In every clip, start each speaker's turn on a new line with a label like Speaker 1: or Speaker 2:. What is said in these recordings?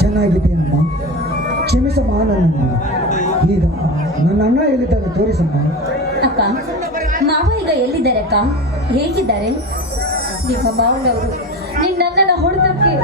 Speaker 1: ಚೆನ್ನಾಗಿದ್ದೇನಮ್ಮ ಕ್ಷಮಿಸಮ್ಮ ನನ್ನನ್ನು ಈಗ ನನ್ನ ಅಣ್ಣ ಎಲ್ಲಿದ್ದಾನೆ? ತೋರಿಸಮ್ಮ.
Speaker 2: ಅಕ್ಕ ಮಾವ ಈಗ ಎಲ್ಲಿದ್ದಾರೆ ಅಕ್ಕ? ಹೇಗಿದ್ದಾರೆ? ನಿಮ್ಮ ಮಾವನವರು ನಿನ್ನನ್ನ ಹೊಡೆದಕ್ಕೆ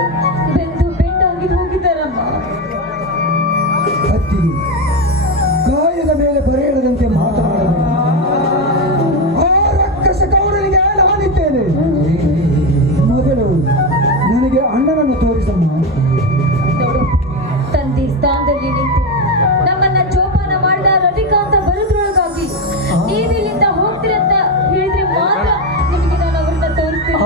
Speaker 2: ನೀವಿಲ್ಲಿಂದ ಹೋಗ್ತೀರಂತ ಹೇಳಿದ್ರೆ ಮಾತ್ರ ನಿಮಗೆ ನಾನು ಅವ್ರನ್ನ ತೋರಿಸ್ತೀನಿ.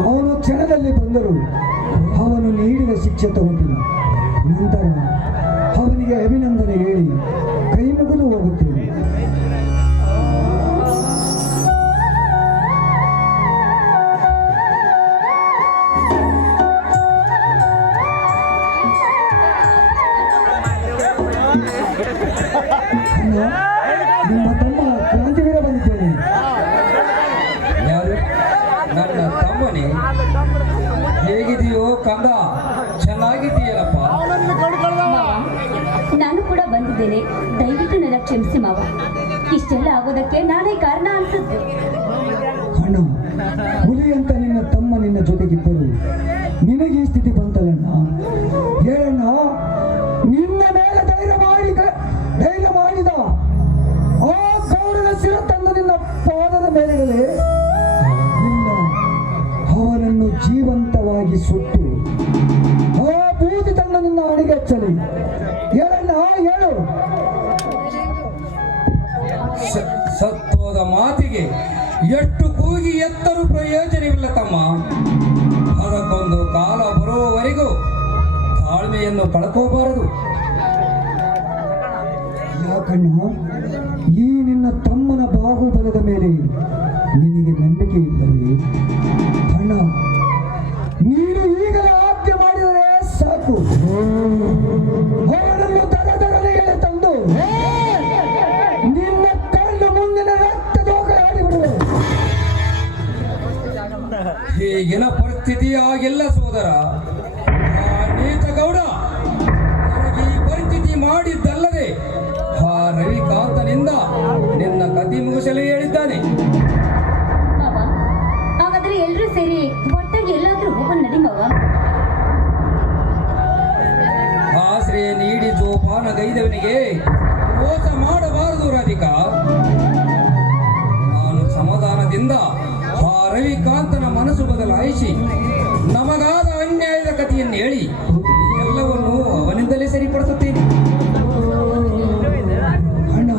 Speaker 1: ಅವನು ಕ್ಷಣದಲ್ಲಿ ಬಂದರು. ಅವನು ನೀಡಿದ ಶಿಕ್ಷೆ ತಗೊಂಡಿಲ್ಲ. ನಂತರ ಅವನಿಗೆ ಅಭಿನಂದನೆ ಹೇಳಿ ಕೈ ಮುಗಿದು ಹೋಗುತ್ತೇನೆ.
Speaker 2: ಕ್ಷಮಿಸಿ ಮಾವ. ಇಷ್ಟೆಲ್ಲ ಆಗೋದಕ್ಕೆ ನಾನೇ ಕಾರಣ ಅನ್ಸುತ್ತೆ
Speaker 1: ಅಣ್ಣ, ಹುಲಿ ಅಂತ ನಿನ್ನ ತಮ್ಮ ನಿನ್ನ ಜೊತೆಗಿದ್ದರು ನಿನಗೆ ಈ ಸ್ಥಿತಿ ಬಂತಲ್ಲಣ್ಣ? ಹೇಳಣ್ಣ, ನಿನ್ನ ಮೇಲೆ ಧೈರ್ಯ ಮಾಡಿ ಧೈರ್ಯ ಮಾಡಿದ ಆ ಗೌರವ ಸಿರ ತಂದು ನಿನ್ನ ಪಾದದ ಮೇಲೆ ನಿನ್ನ ಅವನನ್ನು ಜೀವಂತವಾಗಿ ಸುಟ್ಟು ಆ ಬೂದಿ ತಂದು ನಿನ್ನ ಅಡಿಗೆ ಹಚ್ಚಲಿ.
Speaker 3: ಸತ್ವದ ಮಾತಿಗೆ ಎಷ್ಟು ಕೂಗಿ ಎತ್ತರು ಪ್ರಯೋಜನವಿಲ್ಲ ತಮ್ಮ. ಅದಕ್ಕೊಂದು ಕಾಲ ಬರುವವರೆಗೂ ತಾಳ್ಮೆಯನ್ನು ಕಳ್ಕೋಬಾರದು.
Speaker 1: ಯಾಕಣ್ಣ, ಈ ನಿನ್ನ ತಮ್ಮನ ಬಾಹುಬಲದ ಮೇಲೆ
Speaker 3: ಈಗಿನ ಪರಿಸ್ಥಿತಿ ಆಗಿಲ್ಲ ಸೋದರ. ಗೌಡ ಈ ಪರಿಸ್ಥಿತಿ ಮಾಡಿದ್ದಲ್ಲದೆ ಆ ರವಿಕಾಂತನಿಂದ ನಿನ್ನ ಕತಿ ಮುಗಿಸಲು ಹೇಳಿದ್ದಾನೆ.
Speaker 2: ಹಾಗಾದ್ರೆ ಎಲ್ಲರೂ ಸೇರಿ ಒಟ್ಟಾಗಿ ಎಲ್ಲಾದ್ರೂ ನಡಿ ಮಾವ
Speaker 3: ಆಶ್ರಯ ನೀಡಿ ಜೋಪಾನಗೈದವನಿಗೆ ಮೋಸ ಮಾಡಬಾರದು ರಾಧಿಕಾ. ಮನಸ್ಸು ಬದಲಾಯಿಸಿ ನಮಗಾದ ಅನ್ಯಾಯದ ಕಥೆಯನ್ನು ಹೇಳಿ, ಎಲ್ಲವನ್ನೂ ಅವನಿಂದಲೇ ಸರಿಪಡಿಸುತ್ತೇನೆ.
Speaker 1: ಅಣ್ಣ,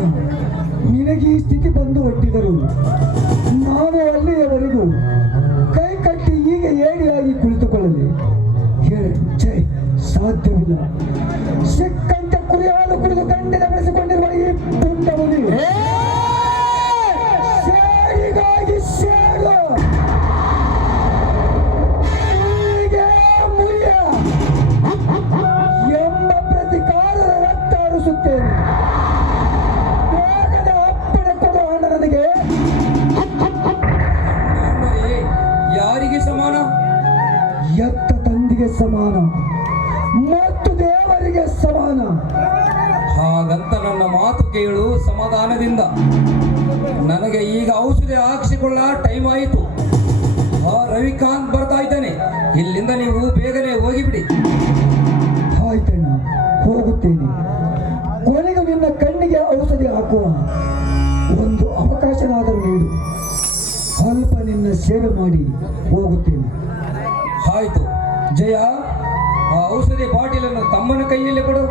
Speaker 1: ನಿನಗೆ ಈ ಸ್ಥಿತಿ ಬಂದು ಒಟ್ಟಿದರು ಎತ್ತ ತಂದಿಗೆ ಸಮಾನ ಮತ್ತು ದೇವರಿಗೆ ಸಮಾನ.
Speaker 3: ಹಾಗಂತ ನನ್ನ ಮಾತು ಕೇಳು ಸಮಾಧಾನದಿಂದ. ನನಗೆ ಈಗ ಔಷಧಿ ಹಾಕಿಸಿಕೊಳ್ಳ ಟೈಮ್ ಆಯಿತು. ಆ ರವಿಕಾಂತ್ ಬರ್ತಾ ಇದ್ದಾನೆ. ಇಲ್ಲಿಂದ ನೀವು ಬೇಗನೆ ಹೋಗಿಬಿಡಿ.
Speaker 1: ಆಯ್ತಣ್ಣ, ಹೋಗುತ್ತೇನೆ. ಕೊನೆಗೆ ನಿನ್ನ ಕಣ್ಣಿಗೆ ಔಷಧಿ ಹಾಕುವ ಒಂದು ಅವಕಾಶನಾದರೂ ನೀಡು. ಸ್ವಲ್ಪ ನಿನ್ನ ಸೇವೆ ಮಾಡಿ, ಹೋಗುತ್ತೇನೆ.
Speaker 3: ಆಯ್ತು. ಜಯ ಔಷಧಿ ಬಾಟಿಲನ್ನು ತಮ್ಮನ ಕೈಯಲ್ಲಿ ಕೊಡು.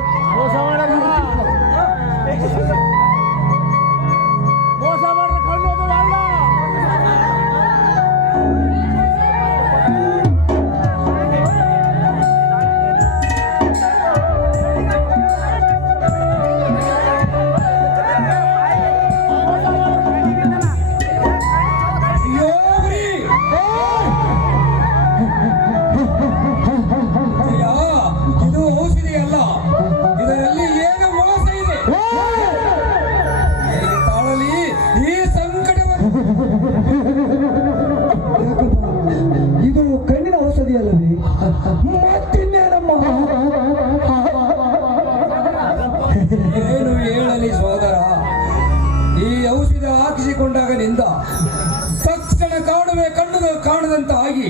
Speaker 4: ಏನು
Speaker 3: ಹೇಳಲಿ ಸೋದರ? ಈ ಔಷಧ ಹಾಕಿಸಿಕೊಂಡಾಗ ನಿಂದ ತಕ್ಷಣ ಕಾಣುವೆ ಕಣ್ಣು ಕಾಣದಂತಾಗಿ.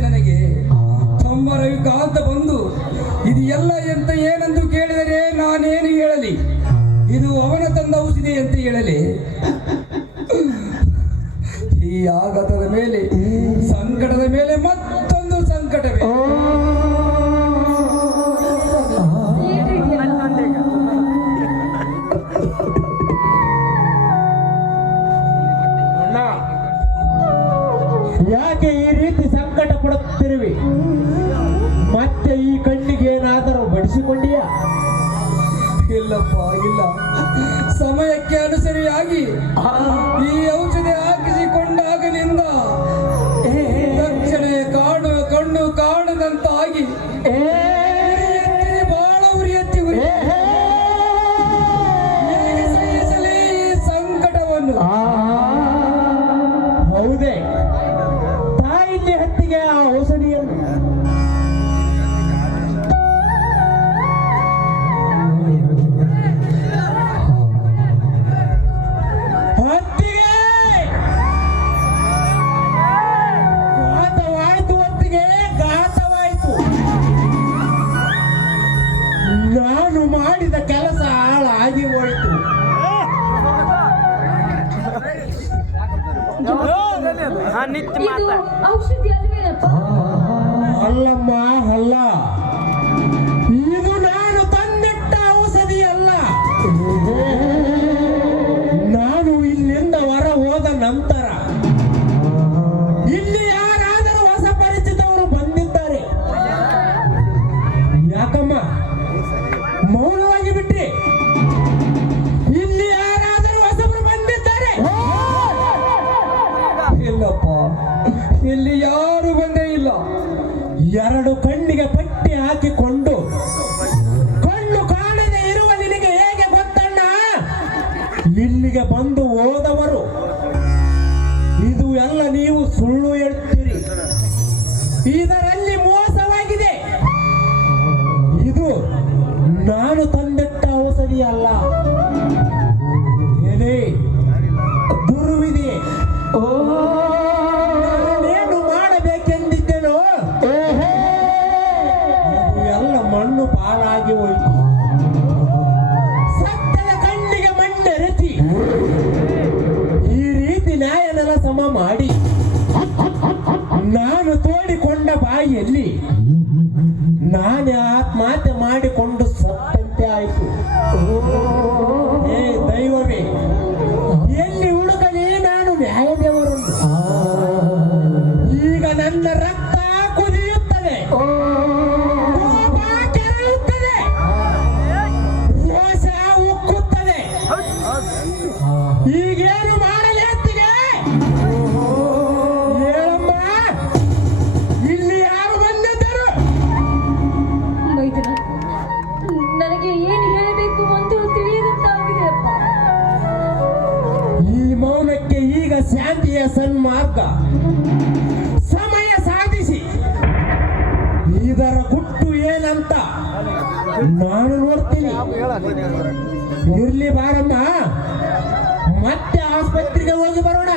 Speaker 3: ನನಗೆ ತಮ್ಮ ರವಿಕಾಂತ ಬಂದು ಇದು ಎಲ್ಲ ಎಂತ ಏನಂತ ಕೇಳಿದರೆ ನಾನೇನು ಹೇಳಲಿ? ಇದು ಅವನ ತಂದ ಔಷಧಿ ಅಂತ ಹೇಳಲಿ?
Speaker 4: ಮತ್ತೆ ಈ ಕಣ್ಣಿಗೆ ಏನಾದರೂ ಬಡಿಸಿಕೊಂಡಿಯ?
Speaker 3: ಇಲ್ಲಪ್ಪ ಇಲ್ಲ. ಸಮಯಕ್ಕೆ ಅನುಸರಿಯಾಗಿ.
Speaker 2: ಇದು ಔಷಧಿ ಅಲ್ವೇನಪ್ಪ?
Speaker 4: ಅಲ್ಲಮ್ಮ ಅಲ್ಲ. ಇದು ನಾನು ತಂದಿಟ್ಟ ಔಷಧಿ ಅಲ್ಲ. ನಾನು ಇಲ್ಲಿಂದ ಹೊರ ಹೋದ ನಂತರ
Speaker 3: ಇಲ್ಲಪ್ಪ. ಇಲ್ಲಿ ಯಾರು ಬಂದೇ ಇಲ್ಲ.
Speaker 4: ಎರಡು ಕಣ್ಣಿಗೆ ಪಟ್ಟಿ ಹಾಕಿಕೊಂಡು ಕಣ್ಣು ಕಾಣದೆ ಇರುವ ನಿನಗೆ ಹೇಗೆ ಗೊತ್ತಣ್ಣ? ಇಲ್ಲಿಗೆ ಬಂದು ಹೋದವರು, ಇದು ಎಲ್ಲ ನೀವು ಸುಳ್ಳು ಹೇಳ್ತೀರಿ. ಇದರಲ್ಲಿ ಮೋಸವಾಗಿದೆ. ಇದು ನಾನು ತಂದಿಟ್ಟ ಔಷಧಿ ಅಲ್ಲ. ನಾನು ತೋಡಿಕೊಂಡ ಬಾಯಿಯಲ್ಲಿ ನಾನೇ ಆತ್ಮಹತ್ಯೆ ಮಾಡಿಕೊಂಡು ನಾನು ನೋಡ್ತೀನಿ. ಇರ್ಲಿ ಬಾರಮ್ಮ. ಮತ್ತೆ ಆಸ್ಪತ್ರೆಗೆ ಹೋಗಿ ಬರೋಣ.